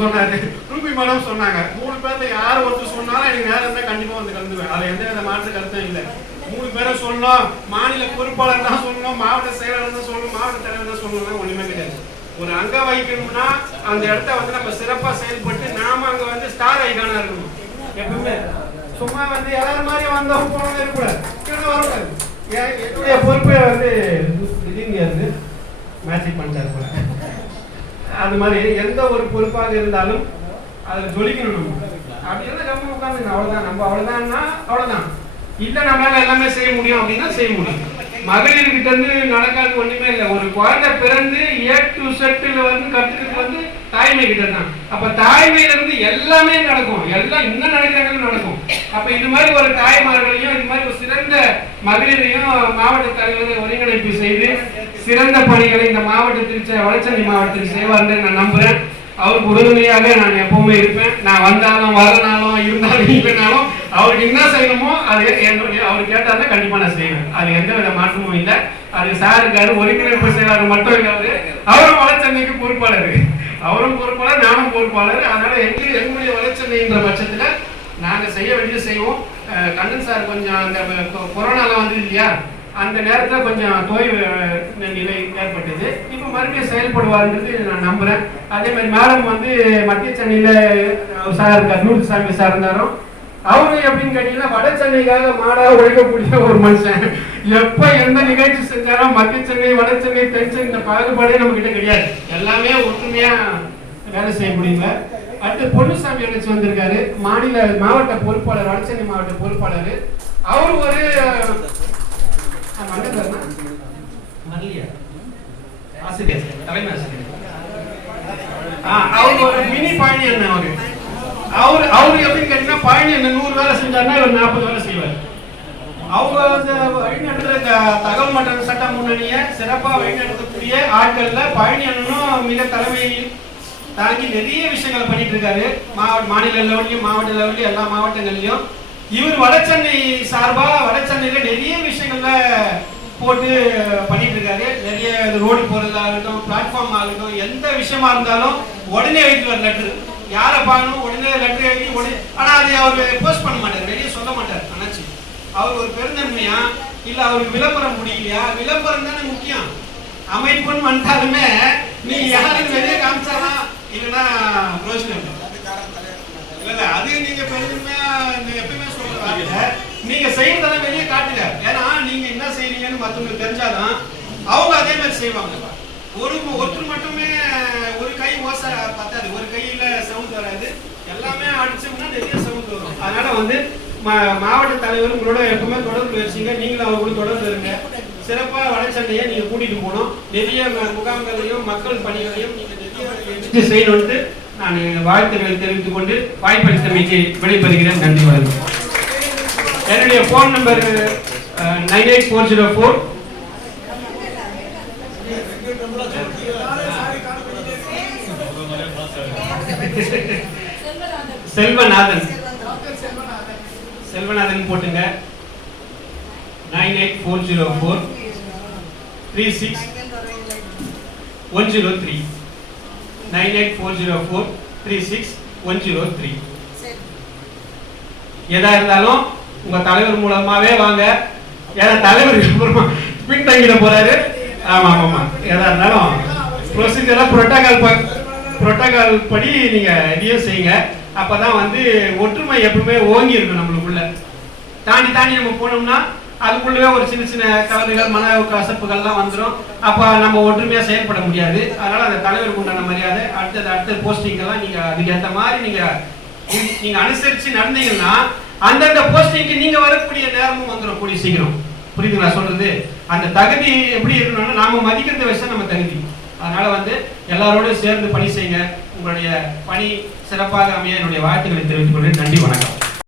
சொன்னாரு. Ruby madam சொன்னாங்க, 3 பேர்ல யார் ஒருத்தர் சொன்னாலும் எனக்கு நேரம் இருந்தா கண்டிப்பா வந்து கலந்துவேன். அதுல எந்த வித மாற்று கருத்தும் இல்லை. 3 பேரை சொல்லணும், மாநில பொறுப்பாளர் தான் சொல்லணும், மாவட்ட செயலாளர் தான் சொல்லணும், மாவட்ட தலைவர் தான் சொல்லணும், ஒண்ணுமே கிடையாது. ஒரு அங்க வைக்கணும்னா அந்த இடத்த வந்து நம்ம சிறப்பா செயல்பட்டு நாம அங்க வந்து ஸ்டார் ஐகானா இருக்கணும். எப்பவுமே சும்மா வந்து எல்லாரும் மாதிரி வந்தவங்க போனவங்க இருக்கக்கூடாது, வரக்கூடாது. என்னுடைய பொறுப்பை வந்து திடீர்னு இருந்து மேட்சிங் பண்ணிட்டாரு போல. அது மாதிரி எந்த ஒரு பொறுப்பாக இருந்தாலும் அதில் ஜொலிக்கணும். நம்ம அப்படி இருந்தால் நம்ம உட்காந்துங்க, அவ்வளோதான். நம்ம அவ்வளோதான்னா அவ்வளோதான், இல்லை நம்மளால எல்லாமே செய்ய முடியும் அப்படின்னா செய்ய முடியும். மகளிர்கிட்ட இருந்து நடக்காது ஒண்ணுமே இல்லை. ஒரு குழந்தை பிறந்து A to Z வந்து கற்றுக்கிறது வந்து தாய்மை கிட்ட தான். அப்ப தாய்மையில இருந்து எல்லாமே நடக்கும், எல்லாம் இன்னும் நடக்கிறாங்க நடக்கும். அப்ப இது மாதிரி ஒரு தாய்மார்களையும் இது மாதிரி ஒரு சிறந்த மகளிரையும் மாவட்ட தலைவர்கள் ஒருங்கிணைப்பு செய்து சிறந்த பணிகளை இந்த மாவட்டத்திற்கு வடசென்னை மாவட்டத்தில் செய்வார்கள் நான் நம்புறேன். அவருக்கு உறுதுணையாக நான் எப்பவுமே இருப்பேன். நான் வந்தாலும் வரனாலும் இருந்தாலும் இல்லைனாலும் அவருக்கு என்ன செய்யணுமோ அது அவர் கேட்டாருன்னா கண்டிப்பா நான் செய்வேன். அது எந்த வித மாற்றமும் இல்லை. அது சார் இருக்காரு, ஒருங்கிணைப்பு செயலாளர் மட்டும் இருக்காரு, அவரும் வடசென்னைக்கு பொறுப்பாளர், அவரும் பொறுப்பாளர், நானும் பொறுப்பாளர். அதனால எங்களுடைய வடசென்னைன்ற பட்சத்துல நாங்க செய்ய வேண்டியது செய்வோம். கண்ணன் சார் கொஞ்சம் அந்த கொரோனாலாம் வந்து இல்லையா, அந்த நேரத்தில் கொஞ்சம் தொய்வு நிலை ஏற்பட்டது. இப்போ மறுபடியும் செயல்படுவார்ன்றது நான் நம்புறேன். அதே மாதிரி மேடம் வந்து மத்திய சென்னையில சார் இருக்கார், நூறுசாமி சார் இருந்தாரும். அவரு எப்படின்னு கேட்டீங்கன்னா வட சென்னைக்காக மாடாக உழைக்கக்கூடிய ஒரு மனுஷன். எப்ப எந்த நிகழ்ச்சி செஞ்சாலும் மத்திய சென்னை வட சென்னை தென் சென்னை இந்த பாகுபாடே நம்ம கிட்ட கிடையாது, எல்லாமே ஒற்றுமையா வேலை செய்ய முடியுங்க. அடுத்து பொன்னுசாமி அழைச்சி வந்திருக்காரு, மாவட்ட பொறுப்பாளர், வட சென்னை மாவட்ட பொறுப்பாளர். அவரு ஒரு ஆசிரியர், தலைமை ஆசிரியர். அவர் ஒரு மினி பழனி அண்ணன். அவரு எப்படின்னு கேட்டீங்கன்னா பழனி அண்ணன் 100 வேலை செஞ்சாருன்னா இவர் 40 வேலை செய்வார். அவங்க வழிநடத்துற தகவல் மற்றும் சட்ட முன்னணியை சிறப்பா வழிநடத்தக்கூடிய ஆட்கள்ல பழனி அண்ணனும் மிக தலைமையில் தாங்கி நிறைய விஷயங்களை பண்ணிட்டு இருக்காரு. மாநில லெவல்லையும் மாவட்ட லெவல்லையும் எல்லா மாவட்டங்கள்லயும் இவர் வடசென்னை சார்பா வடசென்னையில நிறைய விஷயங்கள்ல போட்டு பண்ணிட்டு இருக்காரு. நிறைய ரோடு போறதாகட்டும், பிளாட்ஃபார்ம் ஆகட்டும், எந்த விஷயமா இருந்தாலும் உடனே எழுதிவார் லெட்டர். யாரை பார்க்கணும் உடனே லெட்டர் எழுதி உடனே. ஆனா அதை அவர் போஸ்ட் பண்ண மாட்டார், வெளியே சொல்ல மாட்டார். ஆனாச்சு அவர் ஒரு பெருந்தன்மையா இல்ல அவருக்கு விளம்பரம் முடியலையா, விளம்பரம் தானே முக்கியம். அமைப்புன்னு வந்துட்டாலுமே நீ யாரும் வெளியே காமிச்சாதான் இல்லைன்னா பிரோஜனம் இல்ல. அது நீங்க பெருமையா எப்பயுமே சொல்ற நீங்க செய்யறதெல்லாம் வெளியே காட்டுங்க. ஏன்னா நீங்க என்ன செய்றீங்கன்னு மத்தவங்களுக்கு தெரிஞ்சாதான் அவங்க அதே மாதிரி செய்வாங்க. ஒருத்தர் மட்டுமே ஒரு கை ஓசை பத்தாது, ஒரு கையில சவுண்ட் வராது, எல்லாமே அடிச்சோம்னா நிறைய சவுண்ட் வரும். அதனால வந்து மாவட்ட தலைவர் உங்களோட எப்பவுமே தொடர்பு வச்சுங்க, நீங்களும் அவங்க கூட தொடர்பு இருங்க. சிறப்பா வடசென்னையை நீங்க கூட்டிட்டு போகணும். நிறைய முகாம்களையும் மக்கள் பணிகளையும் நீங்க நிறைய செய்யணும்னு நான் வாழ்த்துக்களை தெரிவித்துக் கொண்டு வாய்ப்பளித்தமைக்கு விடைபெறுகிறேன். நன்றி, வணக்கம். என்னுடைய போன் நம்பர் 98404 செல்வநாதன் போட்டுங்க. 98404 36103 98404 36103. எதா இருந்தாலும் உங்க தலைவர் மூலமாவே வாங்க. ஏன்னா தலைவர் பின்தங்கிட போறாரு. ஆமா ஆமா, எதா இருந்தாலும் ப்ரொசீஜரா புரோட்டோகால் படி நீங்க இதையும் செய்யுங்க. அப்பதான் வந்து ஒற்றுமை எப்பவுமே ஓங்கி இருக்கும். நம்மளுக்குள்ள தாண்டி நம்ம போனோம்னா அதுக்குள்ளவே ஒரு சின்ன சின்ன கவலைகள் மன கசப்புகள்லாம் வந்துடும். அப்ப நம்ம ஒற்றுமையா செயல்பட முடியாது. அதனால அந்த தலைவருக்கு உண்டான மரியாதை அடுத்த போஸ்டிங் எல்லாம் நீங்க அதுக்கேற்ற மாதிரி நீங்க அனுசரிச்சு நடந்தீங்கன்னா அந்தந்த போஸ்டிங்க்கு நீங்க வரக்கூடிய நேரமும் வந்துடும் கூடிய சீக்கிரம். புரியுதுங்களா சொல்றது? அந்த தகுதி எப்படி இருக்கணும்னா நாம மதிக்கிறத வச்சு நம்ம தகுதி. அதனால வந்து எல்லாரோட சேர்ந்து பணி செய்யுங்க. உங்களுடைய பணி சிறப்பாக அமைய என்னுடைய வாழ்த்துக்களை தெரிவித்துக் கொள்கிறேன். நன்றி, வணக்கம்.